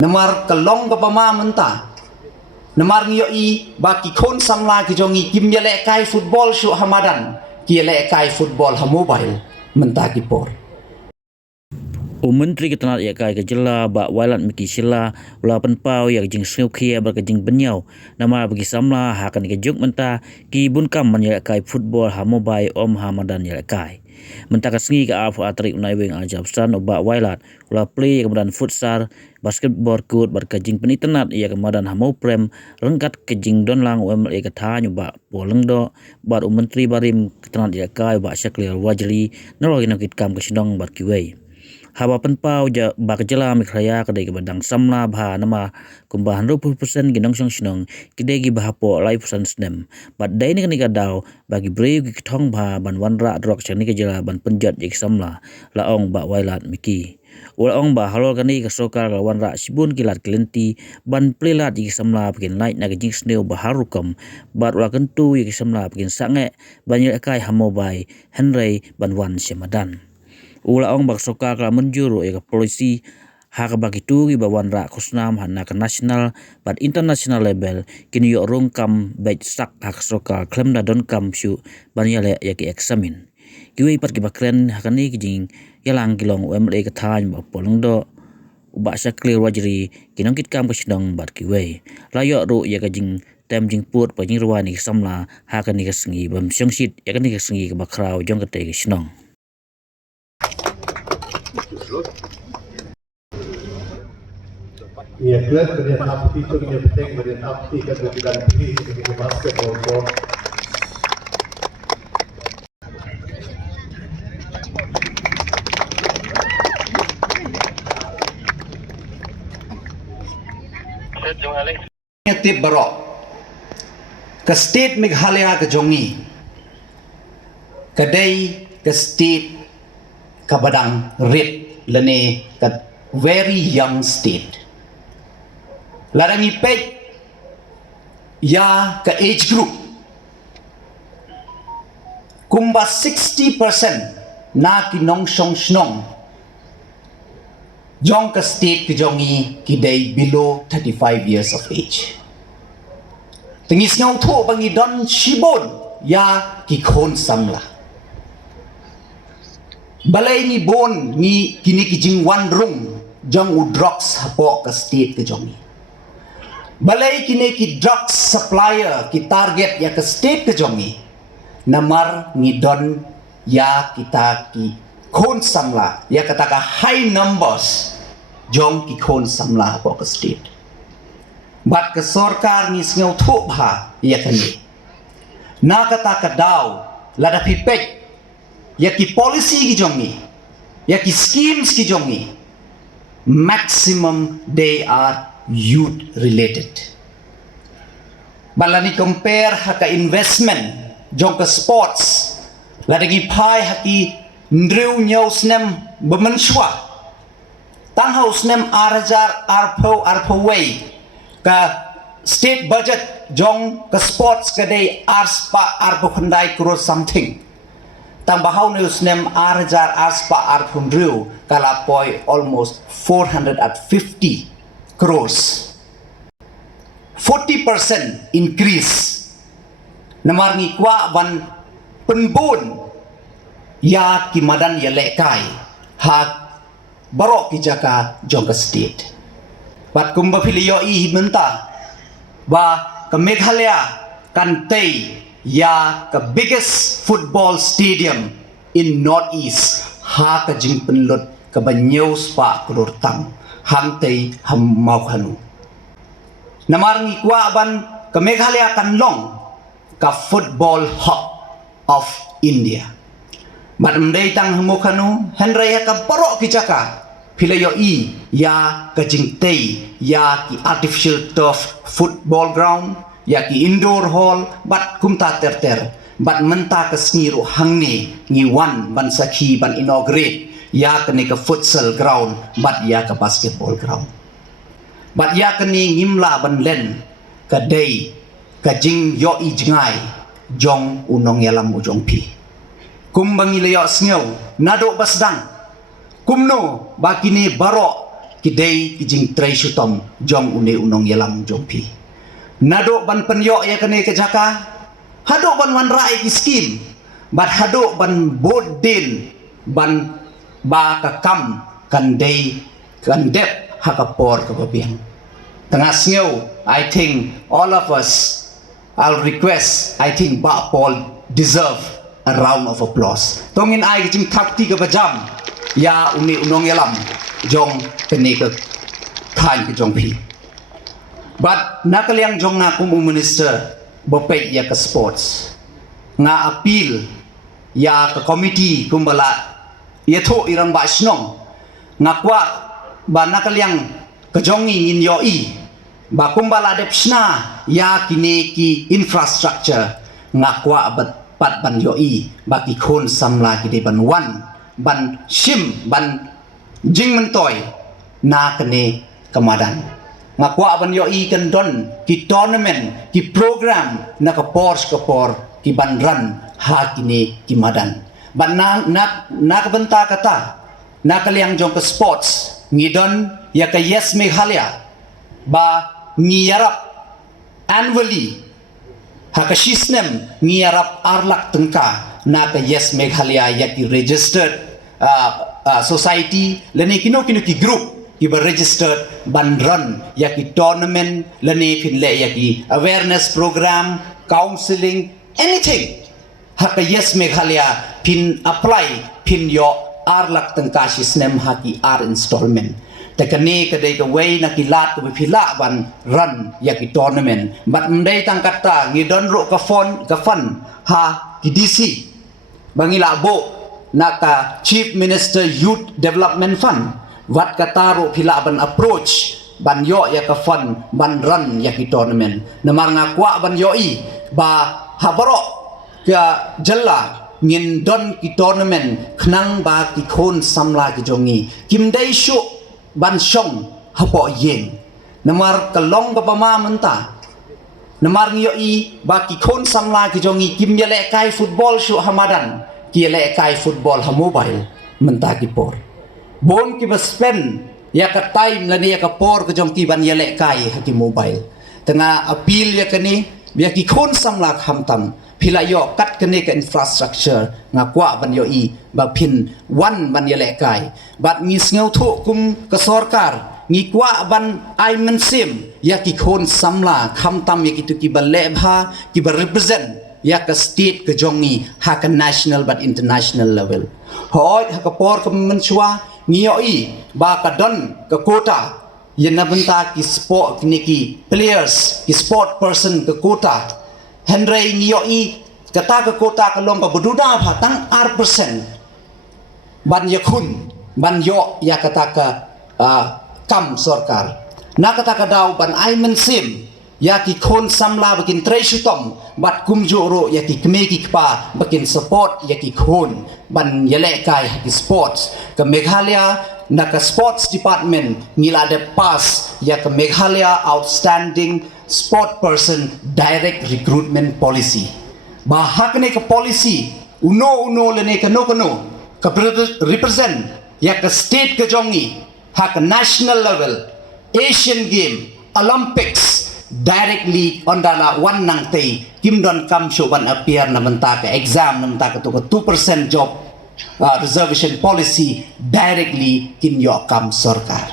Namar kalong kapama Mynta. Namar ngiyoi baki kon Samla ki jongi kim Ialehkai Phutbol syu Madan ki Ialehkai Phutbol ha mobile Mynta ki por. Menteri Ketenaga Ialehkai ke jela bak Wailad miki sila ula penpau ya jing sneukia ber jing Bynniaw nama bagi Samla ha kan ke juk Mynta ki bunkam man Ialehkai Phutbol ha mobile ha Madan Ialehkai. Mynta ka sengi ke afu atrik unai weng ajab san bak Wailad ula play kemudian futsal basketball court ber jing penitenat ia ke Madan ha mau prem rengkat ke jing donlang UMLA ke tha nyoba boleng do bar Menteri Barim Ketenaga Ialehkai bak syaklir wajli naro kinakit kam ke sinong bar kiwei. Haba penpau ja bak jela mikraya kedai ke badang Samla bha nama kumbahan 20% ginong song sinong kedai gi bahapo live pesan snem bat dai ni kanika daw bagi breu gi thong bha ban wanra drok chani ke jela ban penjat ik Samla laong bak Wailad miki ulaong ba halol kani ke sokar wanra sibun kilat kelenti ban plelat ik Samla bikin night na jing sneu baharukam bat ula kentu ik Samla bikin sange ban Ialehkai hamobai Henry ban wan Madan. Ulaong bak soka kala menjuru ya polisi hak bagi tu gi bawan ra kusnam hana ke nasional but international level kini yo rongkam baik sak hak soka klem da don kam syu ban yale ya ki examine kiwi pat ki bakren hakani ki jing yalang kilong UMLA ke than ba polong do ba sya clear wajri kinong kit kam kesidong bat kiwi layo ru ya ka jing tem jing put pa jing ruani Samla hakani ke sengi bam syongsit ya kani ke sengi ke bakrau jong ke te ke sinong. Ia klub kemudian api itu punya penting kemudian api kemudian pilih sebagai basketball court. Tip barok ke state Meghalaya ke jongi kedai ke state ke badang red lene ke very young state larangi pek ya ke age group kumba 60% na kinong song snong jong ke state ke jongi kidai below 35 years of age tengis ngau tho bangi don shibon ya ki khon Samla balai ni bon ni kini ki jing wan rung jong u drugs hapo ke state ke jongi balai kini ki drugs supplier ki target ya ke state ke jongi namar ni don ya kita ki khon Samla ya kata ka high numbers jong ki khon Samla hapo ke state bat ke sorkar ni ngau tho bha ya kani na kata ka daw lada pipek ya ki policy ki jongi ya ki schemes ki jongi maximum they are youth related balani compare haka investment jong ka sports ladagi pai haki ndrew nyaw snem bemenswa tang house nem arjar arpo way ka state budget jong ka sports ka day arspa arpo khandai crore something tang bahau news nem arjar arspa arpundrew kala poi almost 450 crores 40% increase namar ngi kwa ban penbun ya ki Madan Ialehkai hak barok ki jaka jong ka state bat kumba filio I Mynta ba ke Meghalaya kan tei ya ke biggest football stadium in northeast ha ka jing penlut ke Bynniaw spa kulur tang hang tei ham mau khanu namar ngi kwa ban ke Meghalaya kan long ka football hub of India bat mdei tang hamu khanu Henry ka barok ki jaka Pilayo I ya ke jing tei ya ki artificial turf football ground ya ki indoor hall bat kumta ter bat Mynta ke sengiru hangni ngi wan ban sakhi ban inaugurate ya ke ni ke futsal ground bat ya ke basketball ground bat ya ke ni ngimla ban len ke dei ke jing yo I jengai jong unong yalam ujong pi kumbang ilayo sngew nado basdang kumno bakini barok kidei kijing trai syutom jong une unong yalam jong pi nadok ban penyo ya kene ke jaka hadok ban wan rai ki skim bat hadok ban bodin ban ba ka kam kan dei kan dep hakapor ka babiang tengah sngeu I think all of us I'll request I think ba Paul deserve a round of applause tongin ai kijing takti ka bajam ya uni unong yalam jong kene ke khan ke jong pi but nakaliang jong na kum minister bopet ya ke sports nga appeal ya ke committee kumbala ya tho irang ba snong nga kwa ba nakaliang ke jongi in yo i ba kumbala depsna ya kini ki infrastructure nga kwa pat ban yo i ba ki khon samla ki de ban wan ban shim ban jing mentoy na kene kemadan ngakwa ban yo i kan don ki tournament ki program na ka por ki ban ran ha kini ki madan ban na ka benta kata na kaliang jong ke sports ngidon ya ka yes meghalaya ba ngiyarap annually ha ka shisnem ngiyarap arlak tengka na ka yes meghalaya ya ki registered society lene kino ki group ki ba registered ban run ya ki tournament lene phin le ya ki awareness program counseling anything haka yes meghalaya pin apply pin yo arlak tengka sisnem haki ar installment tekane kadai ka way na kilat ko phila ban run ya ki tournament but mdai tang kata ngidon ro ka fun ha ki DC bangila bo naka Chief Minister Youth Development Fund wat kataro pila ban approach ban yo ya ka fund ban run ya ki tournament namar nga kwa ban yo i ba habaro ka jalla ngin don ki tournament khnang ba ki khon samla ki jongi kim dai shu ban shong hapo yen namar ka long ka pama Mynta namar yo i ba ki khon samla ki jongi kim Ialehkai football shu hamadan ki Ialehkai football ha mobile Mynta ki por bon ki spend ya ka time la ni ya ka por ka jong ki ban Ialehkai ha ki mobile tengah appeal ya kani ya ki khon samla khamtam phila yo kat kani ka infrastructure nga kwa ban yo i ba phin one ban Ialehkai bat mi sneu tho kum ka sarkar ngi kwa ban ai men sim ya ki khon samla khamtam ya ki tu ki ba lebha ki ba represent ya ka state ke jongi ha ka national but international level hoi ha ka por ka menchwa ngio i ba ka don ka kota yena benta ki sport ki players ki sport person ka kota henry ngio i kata ka kota ka long ka buduna pha tang R% ban yakun ban yo ya kata ka kam sarkar na kata ka daw ban ai men sim ya ki khon samla bakin treasutom bat kumjoro ya ki kme ki kpa bakin support ya ki khon ban Ialehkai ki sports ka Meghalaya na ka sports department ngila de pass ya ka Meghalaya outstanding sport person direct recruitment policy ba hakne ka policy uno lene ka no ka represent ya ka state ka jongi ha ka national level Asian game Olympics directly on dana one nang tay kim don kam show ban appear na Mynta ka exam na Mynta ka to 2% job reservation policy directly kin yo kam sarkar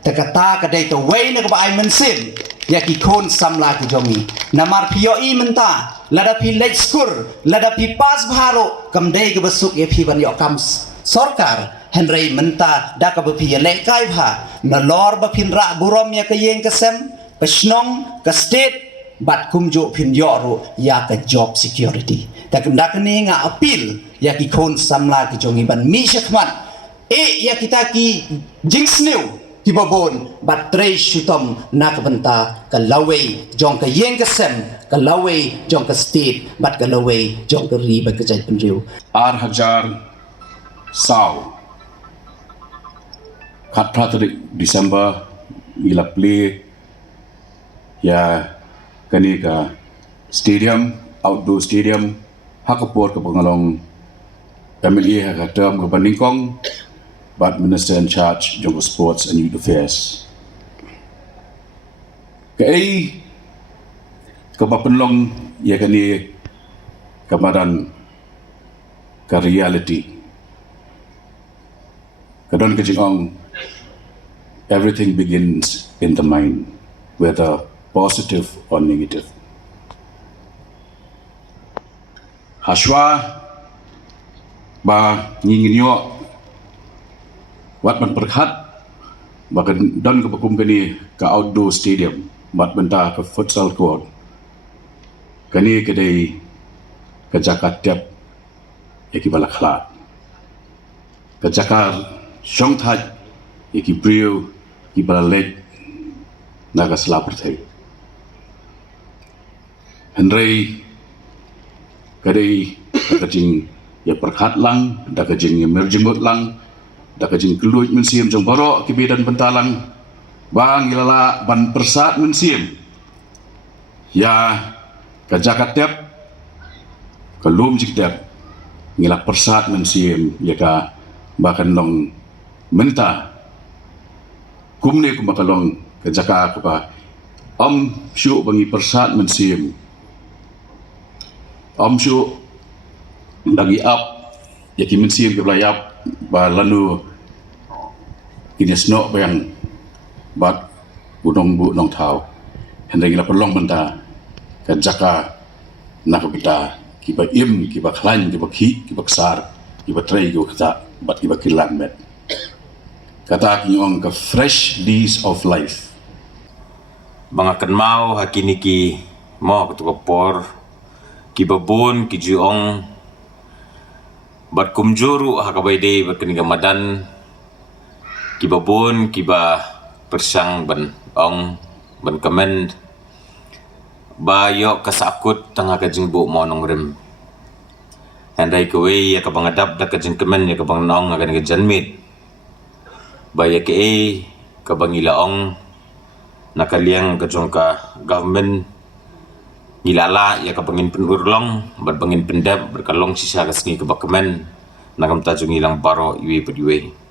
takata ka dai to way na ka ai mensim ya ki khon samla ki jongi namar pio i Mynta lada pi late skur lada pi pas bharo kam dai ka basuk ya pi ban yo kam sarkar henry Mynta da ka ba pi Ialehkai bha na lor ba pin ra burom ya ka yeng ka sem Pesnong ke state bat kumjo pin yoro ya ke job security tak ndak ni nga appeal ya ki khon samla ki jongi ban mi shakman ya kita ki jingsnew ki babon bat tre shutom nak benta ka lawe jong ka yeng ka sem ka lawe jong ka state bat ka lawe jong ka ri ba ka jai penriu 8,000 saw kat pratrik December ila play ya kani ka stadium outdoor stadium hakapor ka pangalong MLA ha term ka paningkong but Minister in charge of Sports and Youth Affairs. Kay kapapenlong ya kani kamadan ka reality. Kadon kajing everything begins in the mind, whether positive or negative. Hashwa ba nyinginyo wat man perkhat bakan don ke pakum kani ke outdoor stadium mat benta ke futsal court kani kedai ke jakat tiap yaki balaklat ke jakar syong thaj yaki brio ki balalek naga selapertai Henry kadai kajing ya perkhat lang da kajing ya merjemut lang da kajing keluit mensiam jong barok ki bidan bentalang bang ilala ban persat mensiam ya kajakat tiap kelum jik tiap ngila persat mensiam ya ka bahkan long Mynta kumne kumakalong kajaka pa syu bangi persat mensiam syu lagi up ya ki mensiam ke belayap ba lalu kini snok bayang bat budong bu nong tau henry ngila perlong benta kajaka nak kita kiba im kiba klan kiba ki kiba sar kiba tray kiba kata bat kiba kilan met kata kinyong ka fresh lease of life bangakan mau hakini ki mau ketua por ki babon ki juong bat kumjuru hakabaide bat keniga Madan ki babon ki ba persang ban ong ban kemen bayo kasakut tengah kajing bu monong rem handai kowe ya ka bangadap da kajing kemen ya ka bang nong akan janmit baya ke ka bangilaong nakaliang kajong ka government ngilala ya ka bangin penurlong bat bangin pendap berkalong sisa kasngi ke bakemen nakam tajung ilang baro iwe pediwe